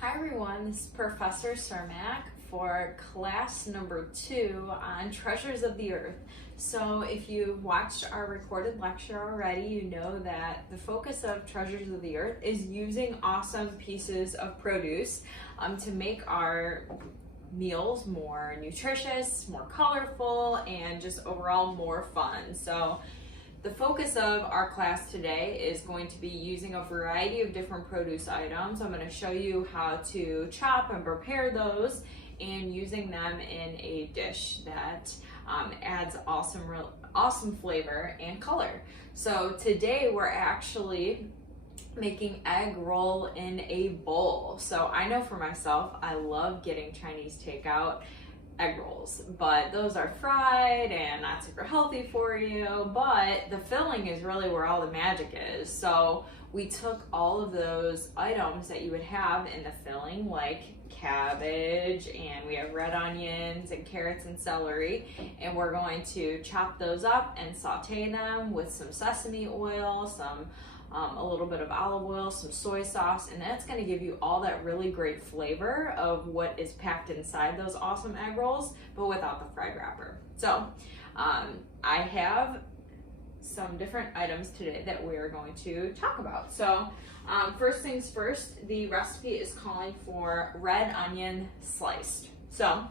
Hi everyone, this is Professor Cermak for class number 2 on Treasures of the Earth. So if you've watched our recorded lecture already, you know that the focus of Treasures of the Earth is using awesome pieces of produce to make our meals more nutritious, more colorful, and just overall more fun. So the focus of our class today is going to be using a variety of different produce items. I'm going to show you how to chop and prepare those and using them in a dish that adds awesome flavor and color. So today we're actually making egg roll in a bowl. So I know for myself, I love getting Chinese takeout egg rolls, but those are fried and not super healthy for you, but the filling is really where all the magic is. So we took all of those items that you would have in the filling, like cabbage, and we have red onions and carrots and celery, and we're going to chop those up and saute them with some sesame oil, a little bit of olive oil, some soy sauce, and that's going to give you all that really great flavor of what is packed inside those awesome egg rolls, but without the fried wrapper. So I have some different items today that we are going to talk about. So first things first, the recipe is calling for red onion sliced. So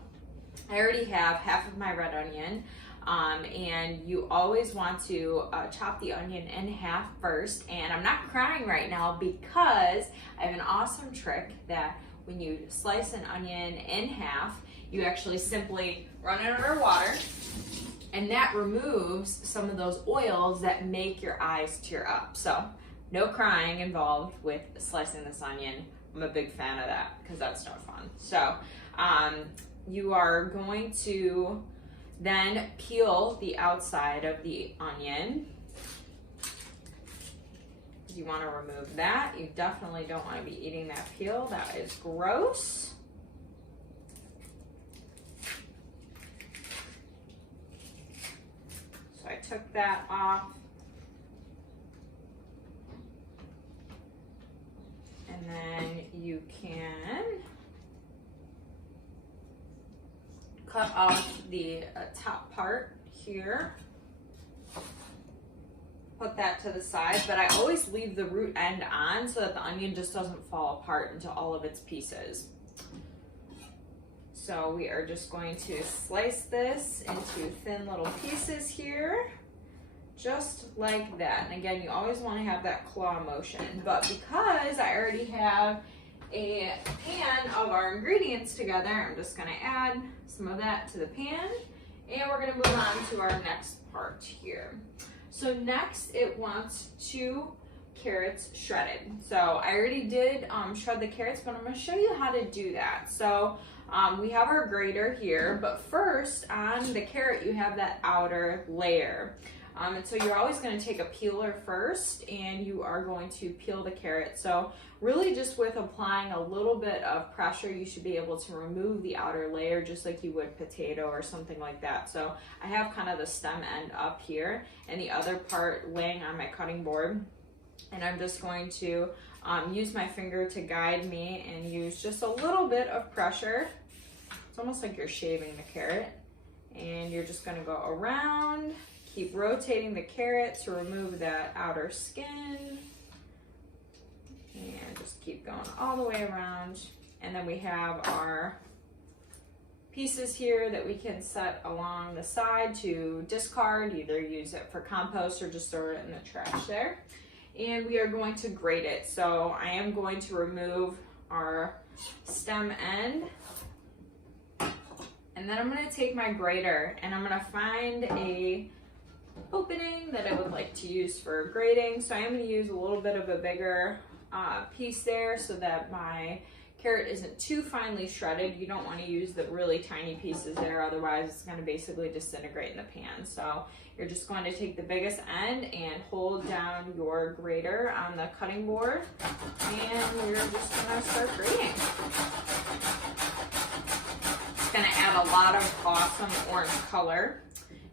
I already have half of my red onion. And you always want to chop the onion in half first. And I'm not crying right now because I have an awesome trick that when you slice an onion in half, you actually simply run it under water, and that removes some of those oils that make your eyes tear up. So no crying involved with slicing this onion. I'm a big fan of that because that's no fun. So you are going to then peel the outside of the onion. You want to remove that. You definitely don't want to be eating that peel. That is gross. So I took that off. And then you can cut off the top part here, put that to the side, but I always leave the root end on so that the onion just doesn't fall apart into all of its pieces. So we are just going to slice this into thin little pieces here, just like that. And again, you always want to have that claw motion, but because I already have a pan of our ingredients together, I'm just going to add some of that to the pan, and we're going to move on to our next part here. So next it wants 2 carrots shredded. So I already did shred the carrots, but I'm going to show you how to do that. So we have our grater here, but first on the carrot you have that outer layer. And so you're always going to take a peeler first, and you are going to peel the carrot. So really just with applying a little bit of pressure, you should be able to remove the outer layer just like you would potato or something like that. So I have kind of the stem end up here and the other part laying on my cutting board. And I'm just going to use my finger to guide me and use just a little bit of pressure. It's almost like you're shaving the carrot. And you're just going to go around. Keep rotating the carrot to remove that outer skin. And just keep going all the way around. And then we have our pieces here that we can set along the side to discard, either use it for compost or just throw it in the trash there. And we are going to grate it. So I am going to remove our stem end. And then I'm going to take my grater and I'm going to find a opening that I would like to use for grating. So I am going to use a little bit of a bigger piece there so that my carrot isn't too finely shredded. You don't want to use the really tiny pieces there, otherwise it's going to basically disintegrate in the pan. So you're just going to take the biggest end and hold down your grater on the cutting board, and we're just going to start grating. It's going to add a lot of awesome orange color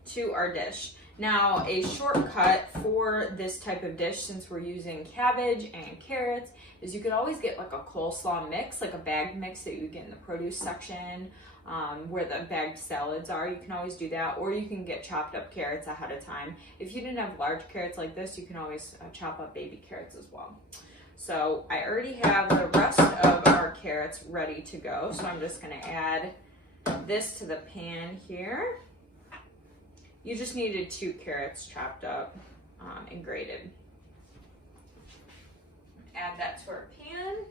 to our dish. Now, a shortcut for this type of dish, since we're using cabbage and carrots, is you could always get like a coleslaw mix, like a bagged mix that you get in the produce section, where the bagged salads are. You can always do that, or you can get chopped up carrots ahead of time. If you didn't have large carrots like this, you can always chop up baby carrots as well. So I already have the rest of our carrots ready to go, so I'm just gonna add this to the pan here. You just needed 2 carrots chopped up and grated. Add that to our pan.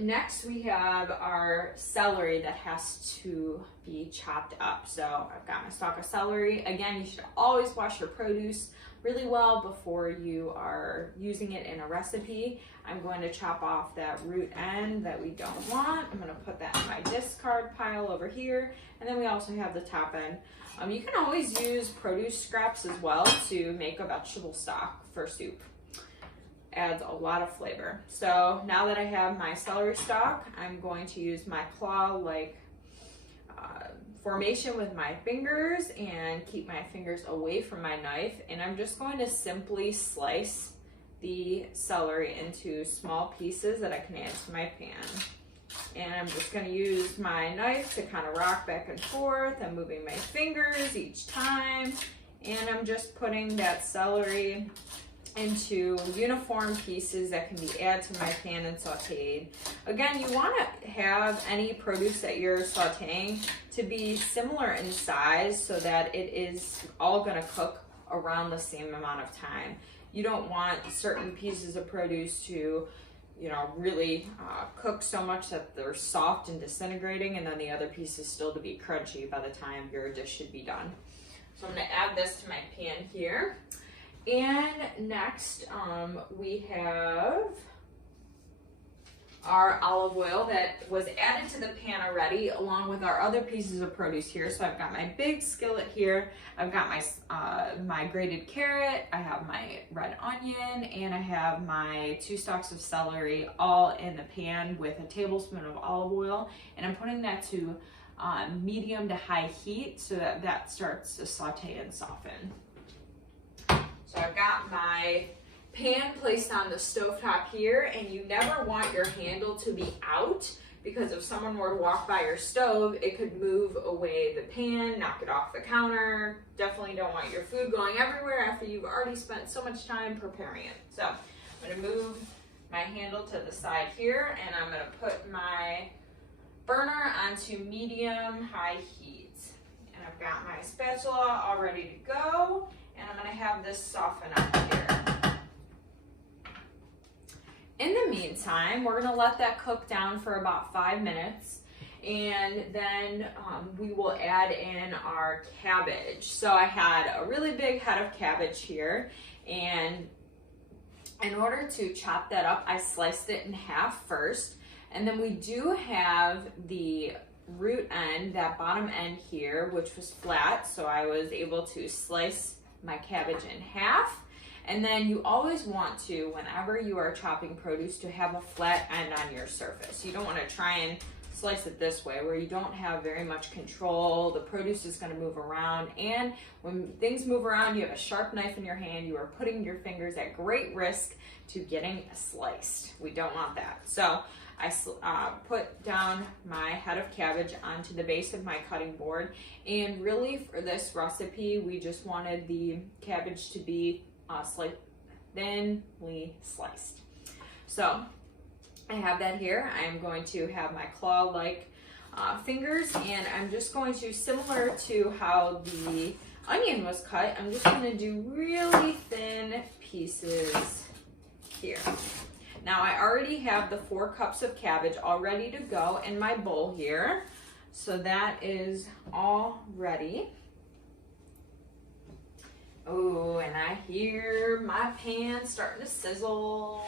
Next we have our celery that has to be chopped up. So I've got my stalk of celery. Again, you should always wash your produce really well before you are using it in a recipe. I'm going to chop off that root end that we don't want. I'm going to put that in my discard pile over here. And then we also have the top end. You can always use produce scraps as well to make a vegetable stock for soup. Adds a lot of flavor. So now that I have my celery stalk, I'm going to use my claw-like formation with my fingers and keep my fingers away from my knife. And I'm just going to simply slice the celery into small pieces that I can add to my pan. And I'm just going to use my knife to kind of rock back and forth. I'm moving my fingers each time. And I'm just putting that celery into uniform pieces that can be added to my pan and sauteed. Again, you want to have any produce that you're sauteing to be similar in size so that it is all going to cook around the same amount of time. You don't want certain pieces of produce to, you know, really cook so much that they're soft and disintegrating, and then the other pieces still to be crunchy by the time your dish should be done. So I'm going to add this to my pan here. And next, we have our olive oil that was added to the pan already, along with our other pieces of produce here. So I've got my big skillet here. I've got my my grated carrot. I have my red onion, and I have my 2 stalks of celery, all in the pan with a tablespoon of olive oil. And I'm putting that to medium to high heat so that that starts to saute and soften. So I've got my pan placed on the stovetop here, and you never want your handle to be out, because if someone were to walk by your stove, it could move away the pan, knock it off the counter. Definitely don't want your food going everywhere after you've already spent so much time preparing it. So I'm going to move my handle to the side here, and I'm going to put my burner onto medium-high heat. And I've got my spatula all ready to go. And I'm going to have this soften up here. In the meantime, we're going to let that cook down for about 5 minutes. And then we will add in our cabbage. So I had a really big head of cabbage here. And in order to chop that up, I sliced it in half first. And then we do have the root end, that bottom end here, which was flat. So I was able to slice my cabbage in half. And then you always want to, whenever you are chopping produce, to have a flat end on your surface. You don't want to try and slice it this way where you don't have very much control. The produce is going to move around, and when things move around, you have a sharp knife in your hand. You are putting your fingers at great risk to getting sliced. We don't want that. So I put down my head of cabbage onto the base of my cutting board, and really for this recipe we just wanted the cabbage to be thinly sliced. So I have that here. I'm going to have my claw-like fingers, and I'm just going to, similar to how the onion was cut, I'm just going to do really thin pieces here. Now I already have the 4 cups of cabbage all ready to go in my bowl here. So that is all ready. Oh, and I hear my pan starting to sizzle.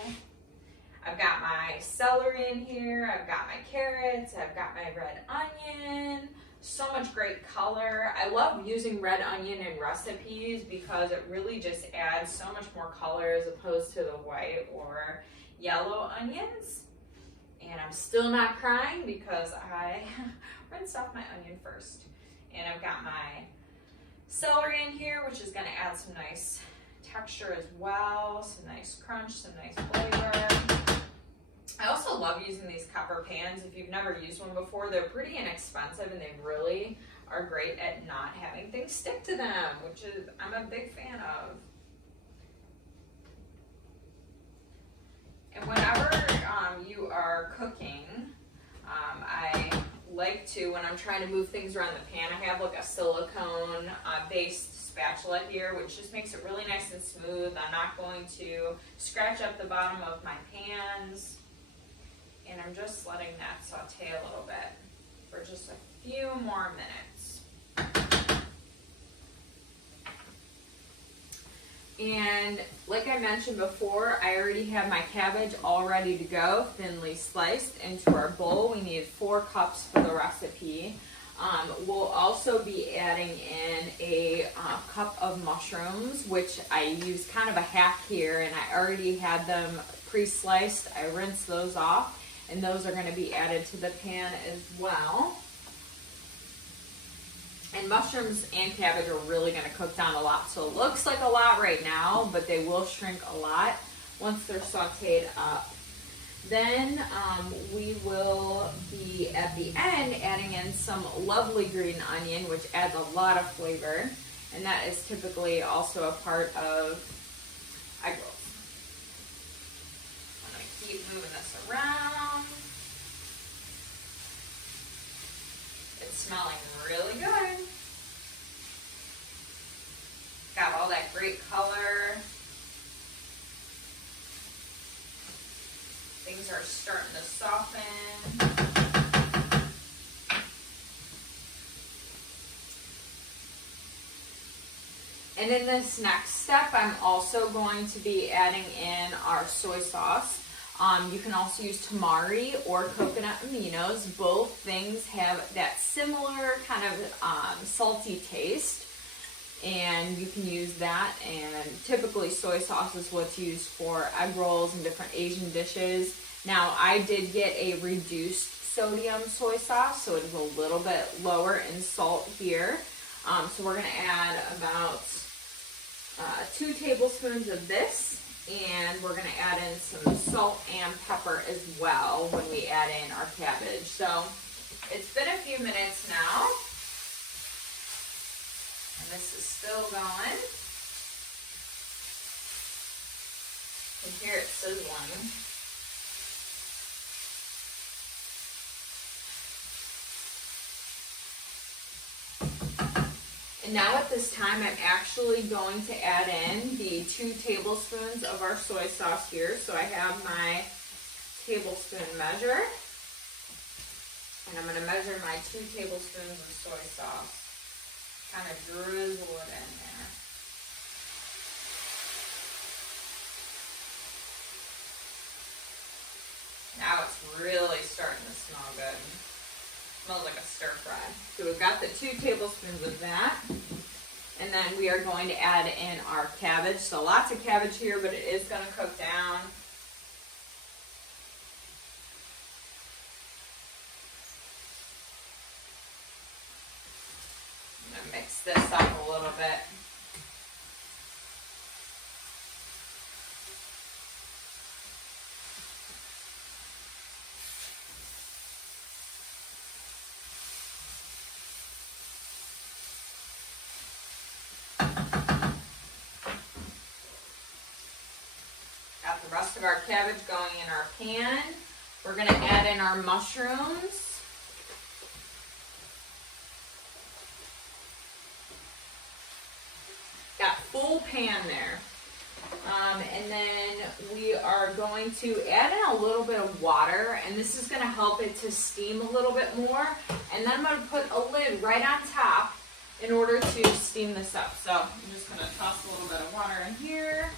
I've got my celery in here, I've got my carrots, I've got my red onion. So much great color. I love using red onion in recipes because it really just adds so much more color as opposed to the white or yellow onions. And I'm still not crying because I rinsed off my onion first. And I've got my celery in here, which is gonna add some nice texture as well, some nice crunch, some nice flavor. I also love using these copper pans. If you've never used one before, they're pretty inexpensive and they really are great at not having things stick to them, which is I'm a big fan of. And whenever you are cooking, I like to, when I'm trying to move things around the pan, I have like a silicone based spatula here, which just makes it really nice and smooth. I'm not going to scratch up the bottom of my pans. And I'm just letting that saute a little bit for just a few more minutes. And like I mentioned before, I already have my cabbage all ready to go, thinly sliced into our bowl. We need 4 cups for the recipe. We'll also be adding in a cup of mushrooms, which I use kind of a hack here, and I already had them pre-sliced. I rinsed those off, and those are going to be added to the pan as well. And mushrooms and cabbage are really going to cook down a lot. So it looks like a lot right now, but they will shrink a lot once they're sauteed up. Then we will be, at the end, adding in some lovely green onion, which adds a lot of flavor. And that is typically also a part of egg rolls. I'm going to keep moving this around. It's smelling really good. Got all that great color. Things are starting to soften. And in this next step, I'm also going to be adding in our soy sauce. You can also use tamari or coconut aminos. Both things have that similar kind of salty taste, and you can use that. And typically soy sauce is what's used for egg rolls and different Asian dishes. Now, I did get a reduced sodium soy sauce, so it is a little bit lower in salt here. So we're going to add about 2 tablespoons of this. And we're going to add in some salt and pepper as well when we add in our cabbage. So it's been a few minutes now. And this is still going. You can hear it sizzling. And now at this time, I'm actually going to add in the 2 tablespoons of our soy sauce here. So I have my tablespoon measure. And I'm going to measure my 2 tablespoons of soy sauce. Kind of drizzle it in there. Now it's really starting to smell good. Smells like a stir fry. So we've got the 2 tablespoons of that. And then we are going to add in our cabbage. So lots of cabbage here, but it is going to cook down. I'm going to mix this up a little bit. The rest of our cabbage going in our pan. We're going to add in our mushrooms. Got full pan there. And then we are going to add in a little bit of water, and this is going to help it to steam a little bit more. And then I'm going to put a lid right on top in order to steam this up. So I'm just going to toss a little bit of water in here.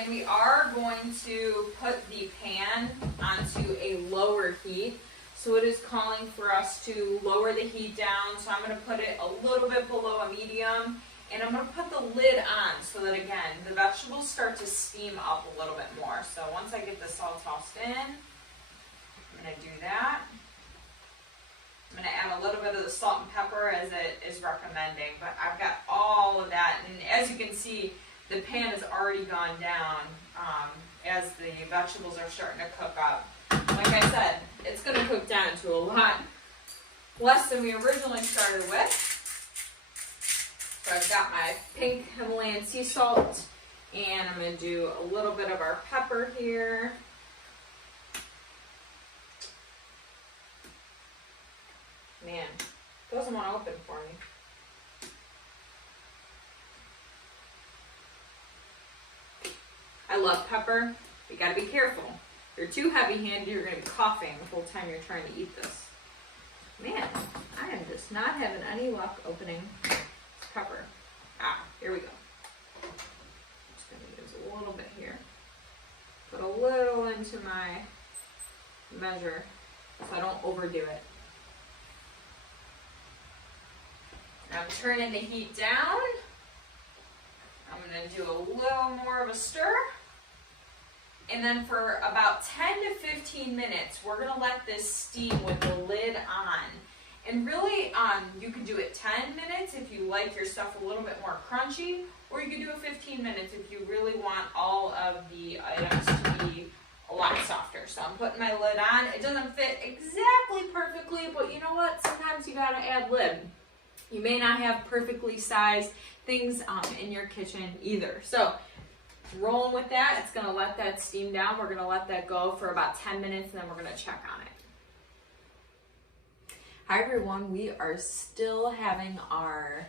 And we are going to put the pan onto a lower heat. So it is calling for us to lower the heat down. So I'm going to put it a little bit below a medium And I'm going to put the lid on so that, again, the vegetables start to steam up a little bit more. So once I get this all tossed in, I'm going to do that. I'm going to add a little bit of the salt and pepper as it is recommending, but I've got all of that. And as you can see, the pan has already gone down as the vegetables are starting to cook up. Like I said, it's going to cook down to a lot less than we originally started with. So I've got my pink Himalayan sea salt, and I'm going to do a little bit of our pepper here. Man, it doesn't want to open for me. I love pepper. You got to be careful. If you're too heavy-handed, you're going to be coughing the whole time you're trying to eat this. Man, I am just not having any luck opening this pepper. Here we go. I'm just going to use a little bit here. Put a little into my measure so I don't overdo it. I'm turning the heat down. I'm going to do a little more of a stir. And then for about 10 to 15 minutes, we're going to let this steam with the lid on. And really, you could do it 10 minutes if you like your stuff a little bit more crunchy, or you could do it 15 minutes if you really want all of the items to be a lot softer. So I'm putting my lid on. It doesn't fit exactly perfectly, but you know what? Sometimes you gotta add lid. You may not have perfectly sized things in your kitchen either. So rolling with that, it's gonna let that steam down. We're gonna let that go for about 10 minutes, and then we're gonna check on it. Hi everyone, we are still having our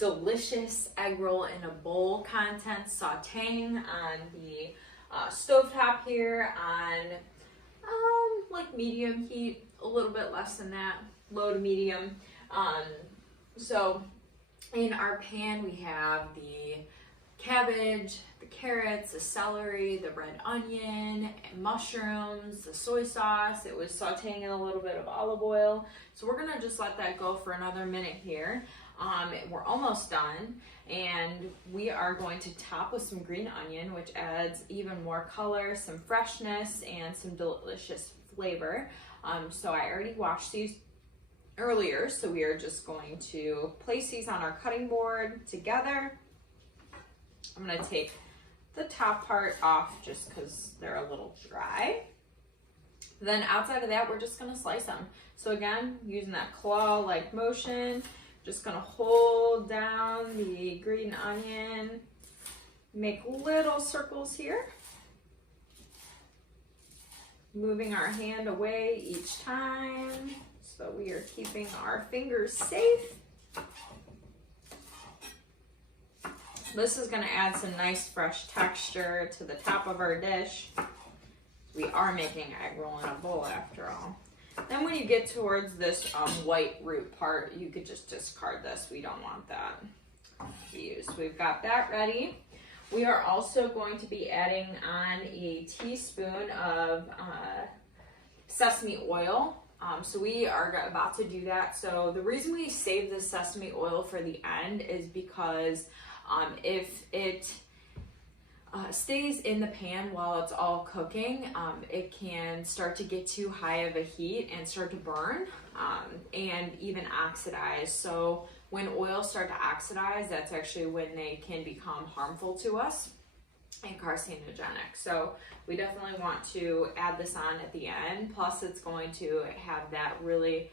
delicious egg roll in a bowl content, sauteing on the stovetop here on like medium heat, a little bit less than that, low to medium. So in our pan we have the cabbage, the carrots, the celery, the red onion, mushrooms, the soy sauce. It was sauteing in a little bit of olive oil. So we're gonna just let that go for another minute here. We're almost done, and we are going to top with some green onion, which adds even more color, some freshness, and some delicious flavor. So I already washed these earlier, so we are just going to place these on our cutting board together. I'm going to take the top part off just because they're a little dry. Then outside of that, we're just going to slice them. So again, using that claw-like motion, just going to hold down the green onion, make little circles here, moving our hand away each time so we are keeping our fingers safe. This is going to add some nice fresh texture to the top of our dish. We are making egg roll in a bowl after all. Then when you get towards this white root part, you could just discard this. We don't want that to be used. We've got that ready. We are also going to be adding on a teaspoon of sesame oil. So we are about to do that. So the reason we save the sesame oil for the end is because if it stays in the pan while it's all cooking, it can start to get too high of a heat and start to burn and even oxidize. So when oils start to oxidize, that's actually when they can become harmful to us and carcinogenic. So we definitely want to add this on at the end. Plus it's going to have that really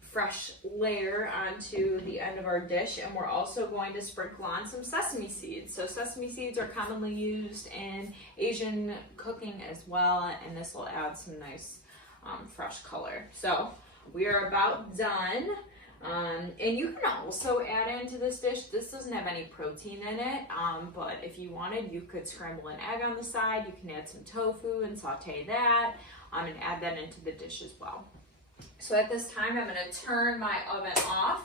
fresh layer onto the end of our dish, and we're also going to sprinkle on some sesame seeds. So sesame seeds are commonly used in Asian cooking as well, and this will add some nice fresh color. So we are about done. And you can also add into this dish, this doesn't have any protein in it, but if you wanted, you could scramble an egg on the side. You can add some tofu and saute that and add that into the dish as well. So at this time, I'm going to turn my oven off.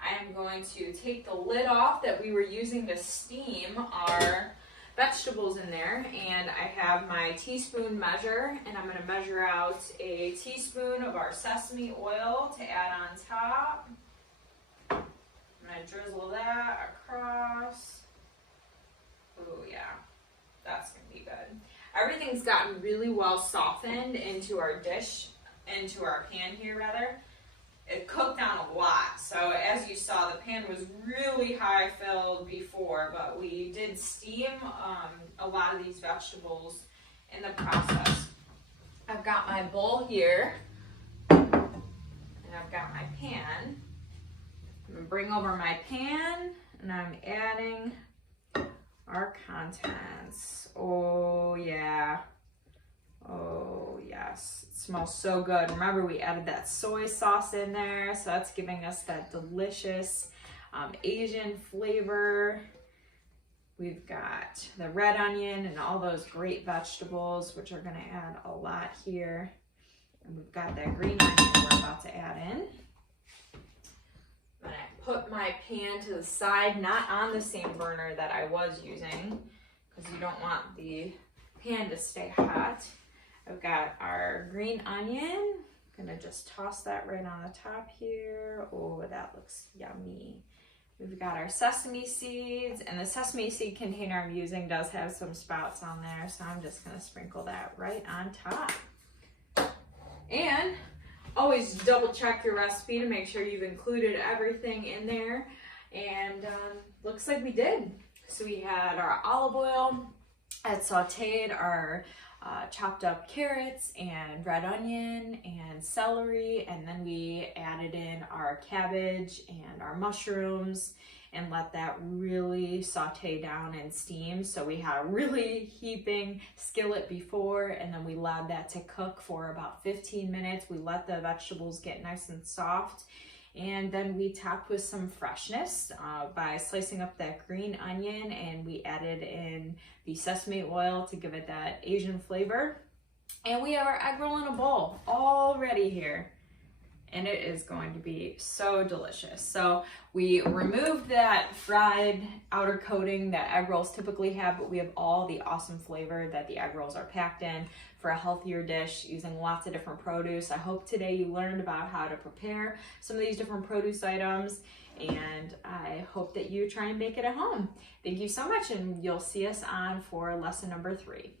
I am going to take the lid off that we were using to steam our vegetables in there, and I have my teaspoon measure, and I'm going to measure out a teaspoon of our sesame oil to add on top. I'm going to drizzle that everything's gotten really well softened into our dish, into our pan here rather. It cooked down a lot. So as you saw, the pan was really high filled before, but we did steam a lot of these vegetables in the process. I've got my bowl here, and I've got my pan. I'm gonna bring over my pan, and I'm adding our contents. Oh yeah. Oh yes, it smells so good. Remember, we added that soy sauce in there, so that's giving us that delicious Asian flavor. We've got the red onion and all those great vegetables, which are gonna add a lot here. And we've got that green onion we're about to add in. Then I put my pan to the side, not on the same burner that I was using, because you don't want the pan to stay hot. I've got our green onion. I'm gonna just toss that right on the top here. Oh, that looks yummy. We've got our sesame seeds, and the sesame seed container I'm using does have some spouts on there, so I'm just gonna sprinkle that right on top. And always double check your recipe to make sure you've included everything in there, and looks like we did. So we had our olive oil, I had sauteed our chopped up carrots and red onion and celery, and then we added in our cabbage and our mushrooms and let that really saute down and steam. So we had a really heaping skillet before, and then we allowed that to cook for about 15 minutes. We let the vegetables get nice and soft, and then we topped with some freshness by slicing up that green onion, and we added in the sesame oil to give it that Asian flavor. And we have our egg roll in a bowl all ready here, and it is going to be so delicious. So we removed that fried outer coating that egg rolls typically have, but we have all the awesome flavor that the egg rolls are packed in for a healthier dish using lots of different produce. I hope today you learned about how to prepare some of these different produce items, and I hope that you try and make it at home. Thank you so much, and you'll see us on for lesson number 3.